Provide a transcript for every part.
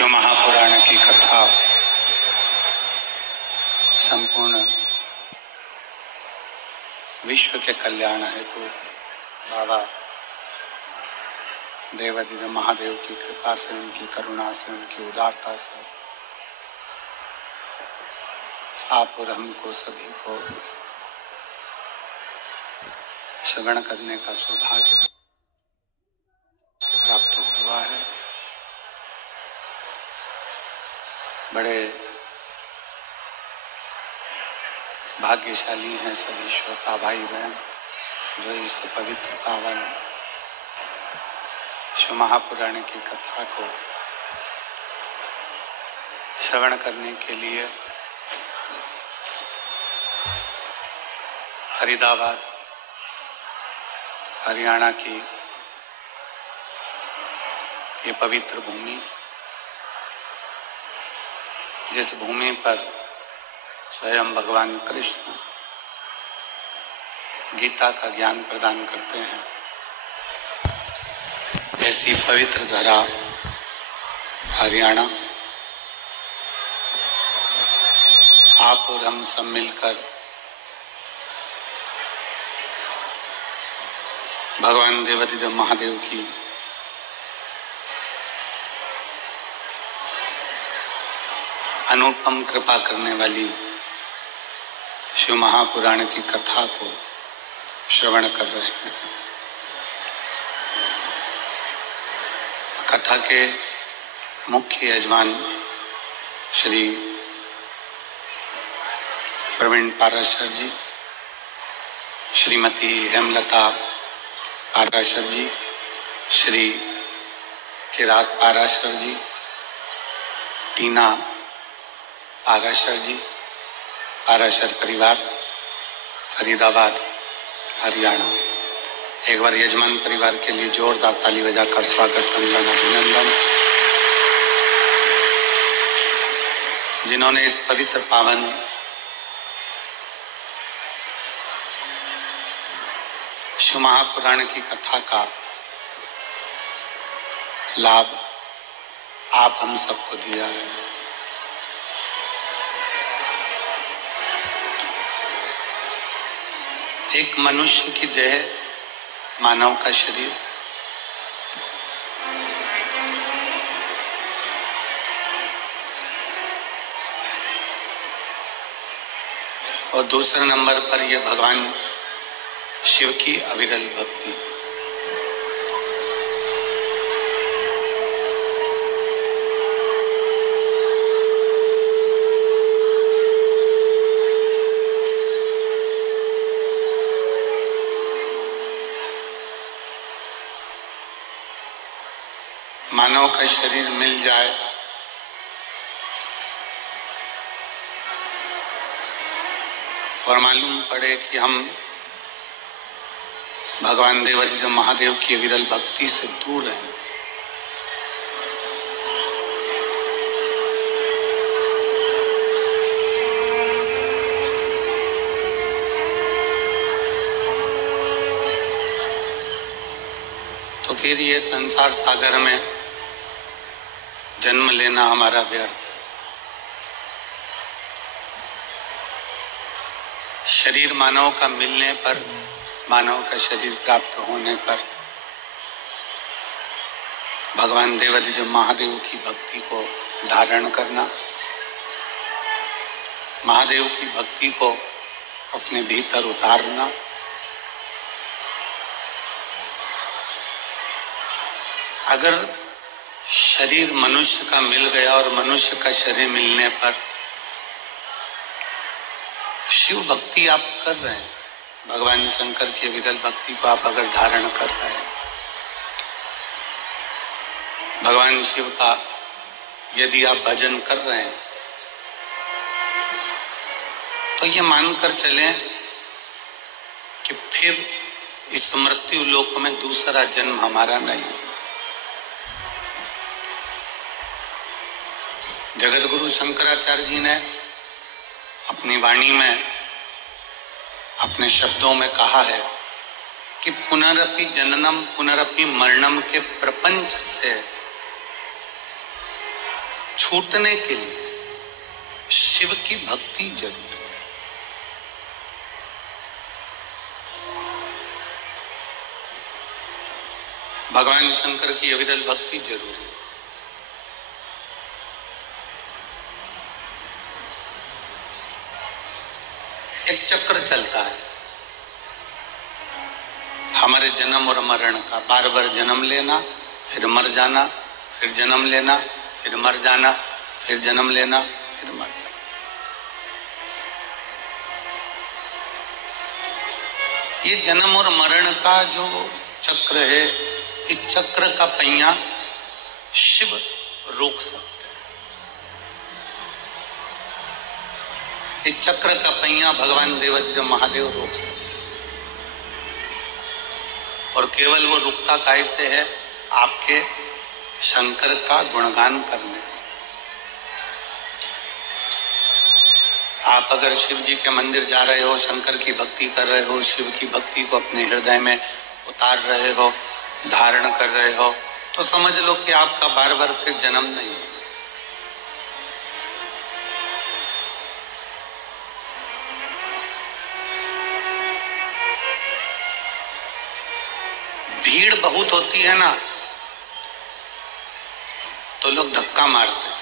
शिव महापुराण की कथा संपूर्ण विश्व के कल्याण हेतु बाबा देवादिदेव महादेव की कृपा से, उनकी करुणा से, उनकी उदारता से आप और हमको सभी को श्रवण करने का सौभाग्य प्राप्त हुआ है। बड़े भाग्यशाली हैं सभी श्रोता भाई बहन जो इस पवित्र पावन शिव महापुराण की कथा को श्रवण करने के लिए फरीदाबाद हरियाणा की ये पवित्र भूमि, जिस भूमि पर स्वयं भगवान कृष्ण गीता का ज्ञान प्रदान करते हैं, ऐसी पवित्र धरा हरियाणा आप और हम सब मिलकर भगवान देवादिदेव महादेव की अनुपम कृपा करने वाली शिव महापुराण की कथा को श्रवण कर रहे हैं। कथा के मुख्य यजमान श्री प्रवीण पाराशर जी, श्रीमती हेमलता पाराशर जी, श्री चिराग पाराशर जी, टीना पाराशर जी, पाराशर परिवार, फरीदाबाद हरियाणा। एक बार यजमान परिवार के लिए जोरदार ताली बजाकर स्वागत वंदन अभिनंदन। जिन्होंने इस पवित्र पावन शिव महापुराण की कथा का लाभ आप हम सबको दिया है। एक मनुष्य की देह, मानव का शरीर, और दूसरे नंबर पर यह भगवान शिव की अविरल भक्ति। मानव का शरीर मिल जाए और मालूम पड़े कि हम भगवान देवादिदेव महादेव की अविरल भक्ति से दूर हैं, तो फिर ये संसार सागर में जन्म लेना हमारा व्यर्थ है। शरीर मानव का मिलने पर, मानव का शरीर प्राप्त होने पर भगवान देवादिदेव महादेव की भक्ति को धारण करना, महादेव की भक्ति को अपने भीतर उतारना, अगर शरीर मनुष्य का मिल गया और मनुष्य का शरीर मिलने पर शिव भक्ति आप कर रहे हैं, भगवान शंकर की विरल भक्ति को आप अगर धारण कर रहे हैं, भगवान शिव का यदि आप भजन कर रहे हैं, तो ये मानकर चलें कि फिर इस मृत्यु लोक में दूसरा जन्म हमारा नहीं है। जगत गुरु शंकराचार्य जी ने अपनी वाणी में, अपने शब्दों में कहा है कि पुनरपि जननम पुनरपि मरणम के प्रपंच से छूटने के लिए शिव की भक्ति जरूरी है। भगवान शंकर की अविरल भक्ति जरूरी है। एक चक्र चलता है हमारे जन्म और मरण का, बार बार जन्म लेना, फिर मर जाना, फिर जन्म लेना, फिर मर जाना, फिर जन्म लेना, फिर मर जाना। ये जन्म और मरण का जो चक्र है, इस चक्र का पहिया शिव रोक सकते हैं। इस चक्र का पहिया भगवान देवाधिदेव महादेव रोक सकते हैं। और केवल वो रुकता कैसे है? आपके शंकर का गुणगान करने से। आप अगर शिव जी के मंदिर जा रहे हो, शंकर की भक्ति कर रहे हो, शिव की भक्ति को अपने हृदय में उतार रहे हो, धारण कर रहे हो, तो समझ लो कि आपका बार बार फिर जन्म नहीं होगा। भीड़ बहुत होती है ना, तो लोग धक्का मारते हैं।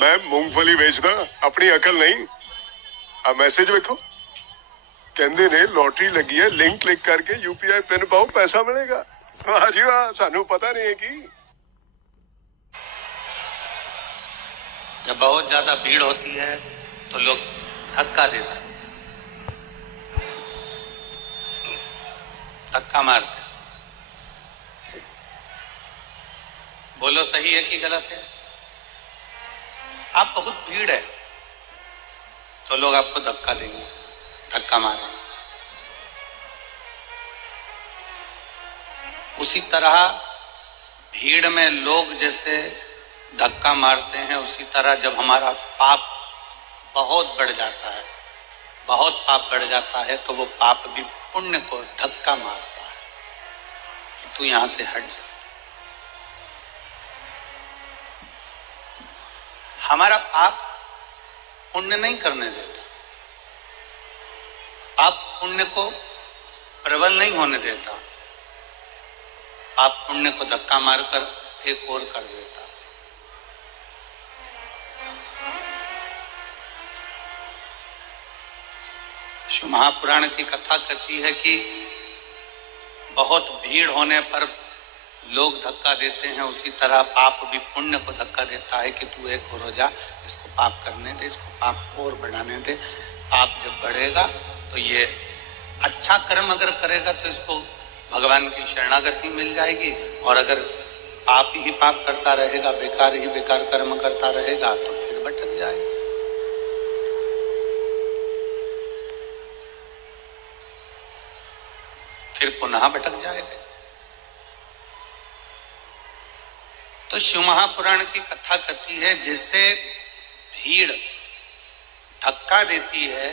मैं मूंगफली बेचदा, अपनी अकल नहीं। आ मैसेज देखो, कहंदे ने लॉटरी लगी है, लिंक क्लिक करके यूपीआई पिन पाओ, पैसा मिलेगा। वाह जी वाह, सानू पता नहीं है कि जब बहुत ज्यादा भीड़ होती है तो लोग धक्का देते हैं, धक्का मारते हैं। बोलो सही है कि गलत है? आप बहुत भीड़ है तो लोग आपको धक्का देंगे, धक्का मारेंगे। उसी तरह भीड़ में लोग जैसे धक्का मारते हैं, उसी तरह जब हमारा पाप बहुत बढ़ जाता है, बहुत पाप बढ़ जाता है, तो वो पाप भी पुण्य को धक्का मारता है कि तू यहां से हट जा। हमारा पाप पुण्य नहीं करने देता, पाप पुण्य को प्रबल नहीं होने देता, पाप पुण्य को धक्का मारकर एक और कर देता। शिव महापुराण की कथा कहती है कि बहुत भीड़ होने पर लोग धक्का देते हैं, उसी तरह पाप भी पुण्य को धक्का देता है कि तू एक और हो जा, इसको पाप करने दे, इसको पाप और बढ़ाने दे। पाप जब बढ़ेगा तो ये अच्छा कर्म अगर करेगा तो इसको भगवान की शरणागति मिल जाएगी, और अगर पाप ही पाप करता रहेगा, बेकार ही बेकार कर्म करता रहेगा, तो फिर भटक जाएगा। फिर पुनः भटक जाएगा। तो शिव महापुराण की कथा कहती है, जैसे भीड़ धक्का देती है,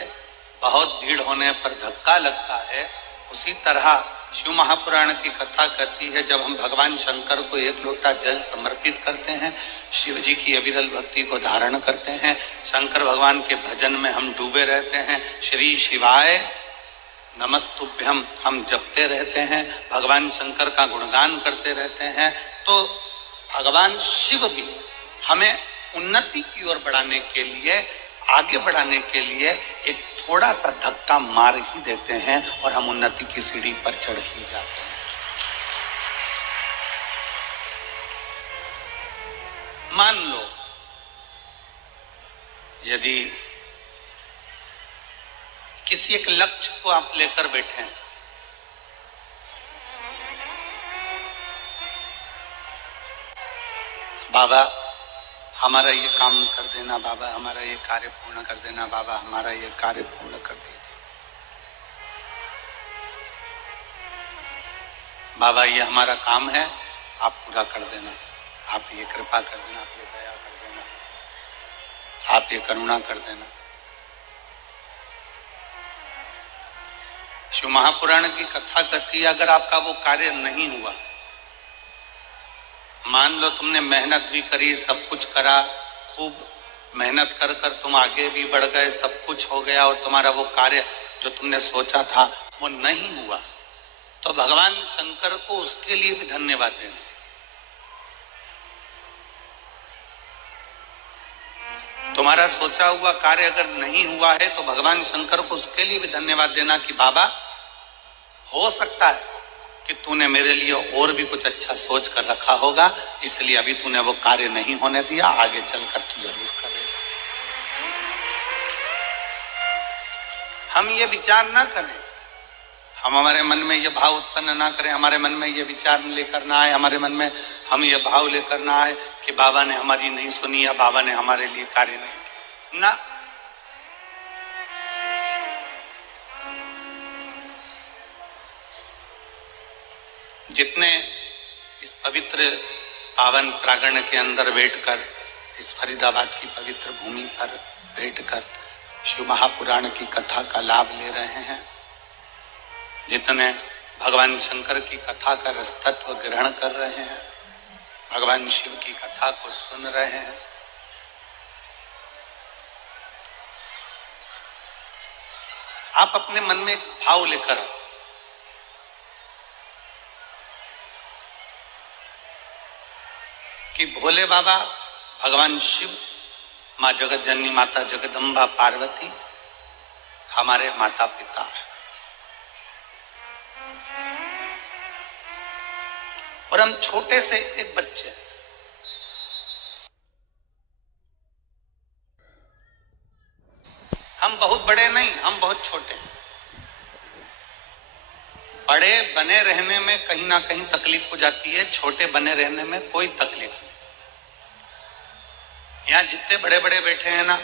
बहुत भीड़ होने पर धक्का लगता है, उसी तरह शिव महापुराण की कथा कहती है, जब हम भगवान शंकर को एक लोटा जल समर्पित करते हैं, शिव जी की अविरल भक्ति को धारण करते हैं, शंकर भगवान के भजन में हम डूबे रहते हैं, श्री शिवाय नमस्तुभ्यम हम जपते रहते हैं, भगवान शंकर का गुणगान करते रहते हैं, तो भगवान शिव भी हमें उन्नति की ओर बढ़ाने के लिए, आगे बढ़ाने के लिए एक थोड़ा सा धक्का मार ही देते हैं, और हम उन्नति की सीढ़ी पर चढ़ ही जाते हैं। मान लो यदि किसी एक लक्ष्य को आप लेकर बैठे हैं, बाबा हमारा ये काम कर देना, बाबा हमारा ये कार्य पूर्ण कर देना, बाबा हमारा ये कार्य पूर्ण कर दीजिए, बाबा ये हमारा काम है, आप पूरा कर देना, आप ये कृपा कर देना, आप ये दया कर देना, आप ये करुणा कर देना। शिव महापुराण की कथा कहती है, अगर आपका वो कार्य नहीं हुआ, मान लो तुमने मेहनत भी करी, सब कुछ करा, खूब मेहनत कर कर तुम आगे भी बढ़ गए, सब कुछ हो गया और तुम्हारा वो कार्य जो तुमने सोचा था वो नहीं हुआ, तो भगवान शंकर को उसके लिए भी धन्यवाद देना। तुम्हारा सोचा हुआ कार्य अगर नहीं हुआ है तो भगवान शंकर को उसके लिए भी धन्यवाद देना कि बाबा, हो सकता है कि तूने मेरे लिए और भी कुछ अच्छा सोच कर रखा होगा, इसलिए अभी तूने वो कार्य नहीं होने दिया, आगे चलकर तू जरूर करेगा। हम ये विचार ना करें, हम हमारे मन में ये भाव उत्पन्न ना करें, हमारे मन में ये विचार लेकर ना आए, हमारे मन में हम ये भाव लेकर ना आए कि बाबा ने हमारी नहीं सुनी या बाबा ने हमारे लिए कार्य नहीं किया ना। जितने इस पवित्र पावन प्रांगण के अंदर बैठकर, इस फरीदाबाद की पवित्र भूमि पर बैठकर शिव महापुराण की कथा का लाभ ले रहे हैं, जितने भगवान शंकर की कथा का रसतत्व ग्रहण कर रहे हैं, भगवान शिव की कथा को सुन रहे हैं, आप अपने मन में एक भाव लेकर आओ कि भोले बाबा, भगवान शिव, माँ जगत जननी माता जगदम्बा पार्वती हमारे माता पिता है और हम छोटे से एक बच्चे हैं। हम बहुत बड़े नहीं, हम बहुत छोटे हैं। बड़े बने रहने में कहीं ना कहीं तकलीफ हो जाती है, छोटे बने रहने में कोई तकलीफ नहीं। यहाँ जितने बड़े बड़े बैठे हैं ना,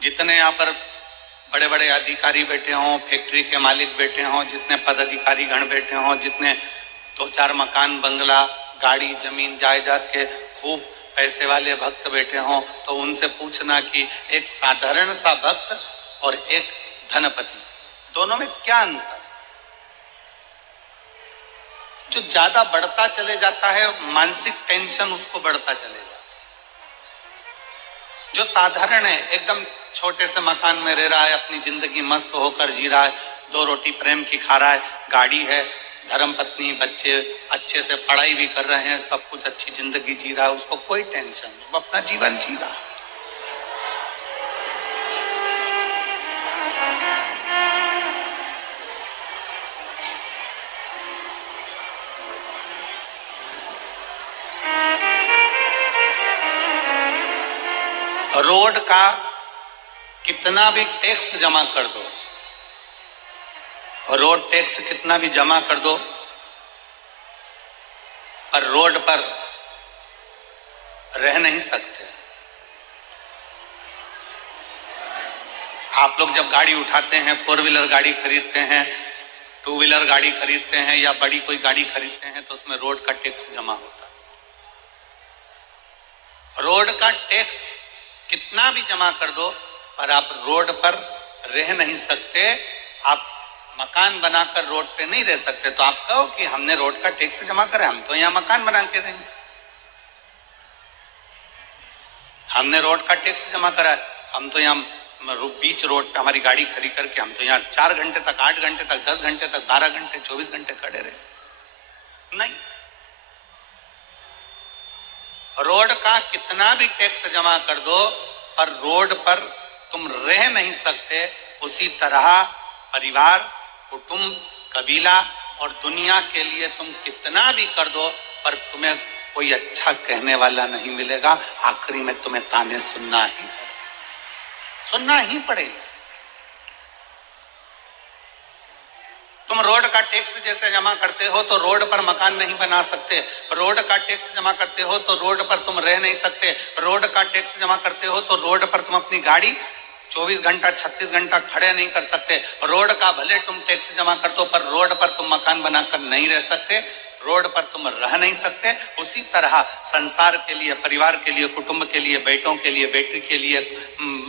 जितने यहाँ पर बड़े बड़े अधिकारी बैठे हों, फैक्ट्री के मालिक बैठे हों, जितने पदाधिकारी गण बैठे हों, जितने 2-4 मकान, बंगला, गाड़ी, जमीन जायदाद के खूब पैसे वाले भक्त बैठे हों, तो उनसे पूछना कि एक साधारण सा भक्त और एक धनपति, दोनों में क्या अंतर? जो ज्यादा बढ़ता चले जाता है, मानसिक टेंशन उसको बढ़ता चले जाता है। जो साधारण है, एकदम छोटे से मकान में रह रहा है, अपनी जिंदगी मस्त होकर जी रहा है, 2 रोटी प्रेम की खा रहा है, गाड़ी है, धर्मपत्नी, बच्चे अच्छे से पढ़ाई भी कर रहे हैं, सब कुछ अच्छी जिंदगी जी रहा है, उसको कोई टेंशन नहीं, वो अपना जीवन जी रहा है। रोड का कितना भी टैक्स जमा कर दो, रोड टैक्स कितना भी जमा कर दो, पर रोड पर रह नहीं सकते। आप लोग जब गाड़ी उठाते हैं, 4 व्हीलर गाड़ी खरीदते हैं, 2 व्हीलर गाड़ी खरीदते हैं या बड़ी कोई गाड़ी खरीदते हैं, तो उसमें रोड का टैक्स जमा होता है। रोड का टैक्स कितना भी जमा कर दो, पर आप रोड पर रह नहीं सकते। आप मकान बनाकर रोड पे नहीं रह सकते। तो आप कहो कि हमने रोड का टैक्स जमा करा, हम तो यहाँ मकान बना के देंगे। हमने रोड का टैक्स जमा करा है, हम तो यहाँ बीच रोड पे हमारी गाड़ी खड़ी करके हम तो यहाँ 4 घंटे तक, 8 घंटे तक, 10 घंटे तक, 12 घंटे, 24 घंटे खड़े रहे। नहीं, रोड का कितना भी टैक्स जमा कर दो, पर रोड पर तुम रह नहीं सकते। उसी तरह परिवार, कुटुंब, कबीला और दुनिया के लिए तुम कितना भी कर दो, पर तुम्हें कोई अच्छा कहने वाला नहीं मिलेगा। आखिरी में तुम्हें ताने सुनना ही पड़ेगा। तुम रोड का टैक्स जैसे जमा करते हो तो रोड पर मकान नहीं बना सकते। रोड का टैक्स जमा करते हो तो रोड पर तुम रह नहीं सकते। रोड का टैक्स जमा करते हो तो रोड पर तुम अपनी गाड़ी 24 घंटा 36 घंटा खड़े नहीं कर सकते। रोड का भले तुम टैक्स जमा कर दो, पर रोड पर तुम मकान बनाकर नहीं रह सकते, रोड पर तुम रह नहीं सकते। उसी तरह संसार के लिए, परिवार के लिए, कुटुंब के लिए, बेटों के लिए, बेटी के लिए,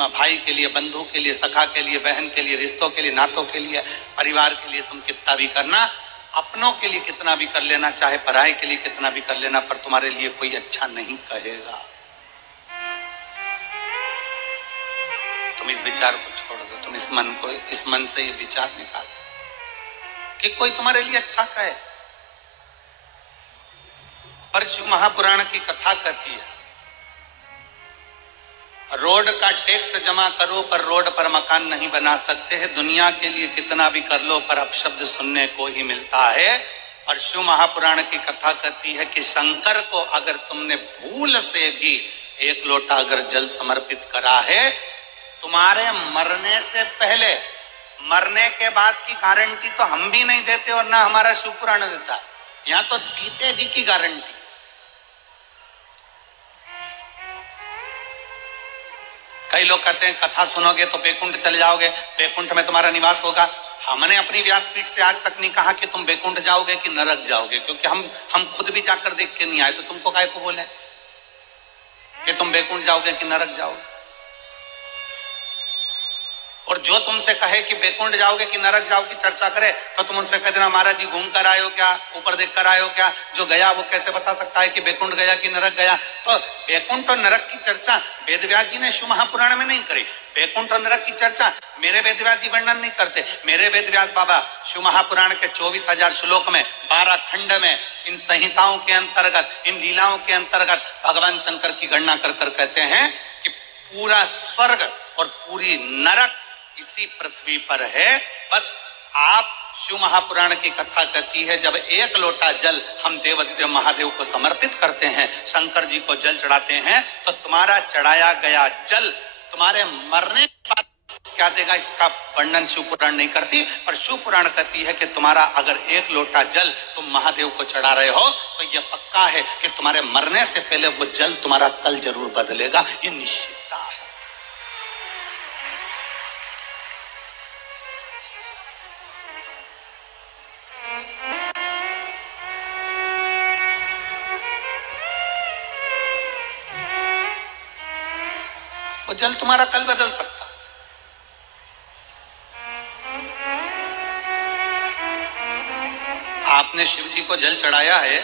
भाई के लिए, बंधु के लिए, सखा के लिए, बहन के लिए, रिश्तों के लिए, नातों के लिए, परिवार के लिए तुम कितना भी करना, अपनों के लिए कितना भी कर लेना, चाहे पराये के लिए कितना भी कर लेना, पर तुम्हारे लिए कोई अच्छा नहीं कहेगा। तुम इस विचार को छोड़ दो, तुम इस मन से ये विचार निकाल दो कि कोई तुम्हारे लिए अच्छा कहे। पर शिव महापुराण की कथा कहती है, रोड का टैक्स जमा करो पर रोड पर मकान नहीं बना सकते हैं। दुनिया के लिए कितना भी कर लो पर अपशब्द सुनने को ही मिलता है। और शिव महापुराण की कथा कहती है कि शंकर को अगर तुमने भूल से भी एक लोटा अगर जल समर्पित करा है, तुम्हारे मरने से पहले, मरने के बाद की गारंटी तो हम भी नहीं देते और ना हमारा शिव पुराण देता। यहां तो जीते जी की गारंटी। कई लोग कहते हैं कथा सुनोगे तो बैकुंठ चले जाओगे, बैकुंठ में तुम्हारा निवास होगा। हमने अपनी व्यासपीठ से आज तक नहीं कहा कि तुम बैकुंठ जाओगे कि नरक जाओगे, क्योंकि हम खुद भी जाकर देख के नहीं आए, तो तुमको काहे को बोले कि तुम बैकुंठ जाओगे कि नरक जाओगे। और जो तुमसे कहे कि बैकुंठ जाओगे कि नरक जाओगे की चर्चा करे, तो तुम उनसे कह देना महाराज जी घूम कर आए हो क्या, ऊपर देख कर आए हो क्या, जो गया वो कैसे बता सकता है कि बैकुंठ गया कि नरक गया। तो बैकुंठ और नरक की चर्चा वेदव्यास जी ने शिव महापुराण में नहीं करी। बैकुंठ और नरक की चर्चा मेरे वेदव्यास जी वर्णन नहीं करते। मेरे वेदव्यास बाबा शिव महापुराण के 24,000 श्लोक में 12 खंड में इन संहिताओं के अंतर्गत, इन लीलाओं के अंतर्गत भगवान शंकर की गणना कर कर कहते हैं कि पूरा स्वर्ग और पूरी नरक इसी पृथ्वी पर है। बस आप शिव महापुराण की कथा कहती है, जब एक लोटा जल हम देवाधिदेव महादेव को समर्पित करते हैं, शंकर जी को जल चढ़ाते हैं, तो तुम्हारा चढ़ाया गया जल तुम्हारे मरने के बाद क्या देगा, इसका वर्णन शिव पुराण नहीं करती। पर शिव पुराण कहती है कि तुम्हारा अगर एक लोटा जल तुम महादेव को चढ़ा रहे हो, तो यह पक्का है कि तुम्हारे मरने से पहले वो जल तुम्हारा कल जरूर बदलेगा। ये निश्चितता है। वो जल तुम्हारा कल बदल सकता। आपने शिव जी को जल चढ़ाया है,